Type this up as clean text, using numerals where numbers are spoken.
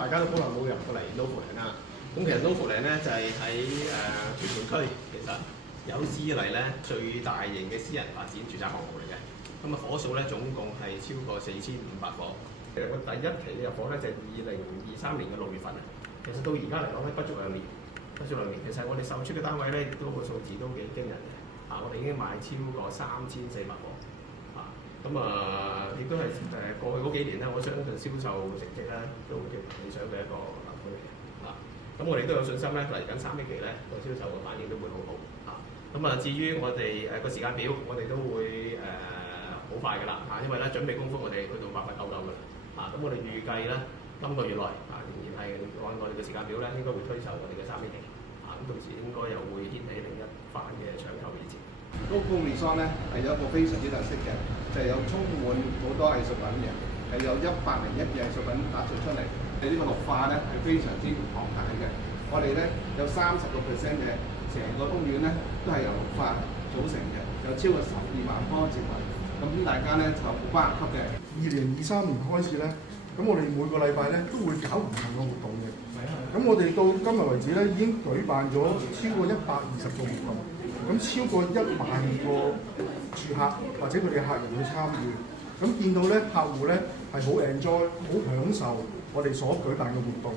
大家都好耐冇入過嚟 Novoland 啦。咁其實 Novoland 咧就係喺屯門區，其實有史以嚟咧最大型嘅私人發展住宅項目嚟嘅。咁啊伙數咧總共係超過4500伙。其實我第一期嘅入伙咧就係2023年嘅6月份啊。其實到而家嚟講咧不足2年，其實我哋售出嘅單位咧都個數字都幾驚人嘅。我哋已經賣超過3400伙。亦都係過去嗰幾年咧，我相信銷售成績咧都極理想嘅一個樓盤嚟嘅。咁我哋都有信心咧，嚟緊3億期咧個銷售嘅反應都會好好。至於我哋個時間表，我哋都會好快㗎啦。因為咧準備功夫我哋去到8899㗎啦。咁我哋預計咧今個月內仍然係按我哋嘅時間表咧，應該會推售我哋嘅3億期。咁到時應該又會掀起另一番嘅搶購熱潮。嗰個 resort 咧係有一個非常之特色嘅，就係有充滿好多藝術品嘅，係有101嘅藝術品打造出嚟。呢個綠化咧係非常之龐大嘅。我哋咧有30% 嘅成個公園咧都係由綠化組成嘅，有超過12萬棵植物。咁大家咧就好巴級嘅。2023年開始咧，咁我哋每個禮拜咧都會搞唔同嘅活動嘅。咁我哋到今日為止咧已經舉辦咗超過120個活動。咁超過1萬個住客或者佢哋嘅客人去參與，咁見到咧客戶咧係好 enjoy、好享受我哋所舉辦嘅活動。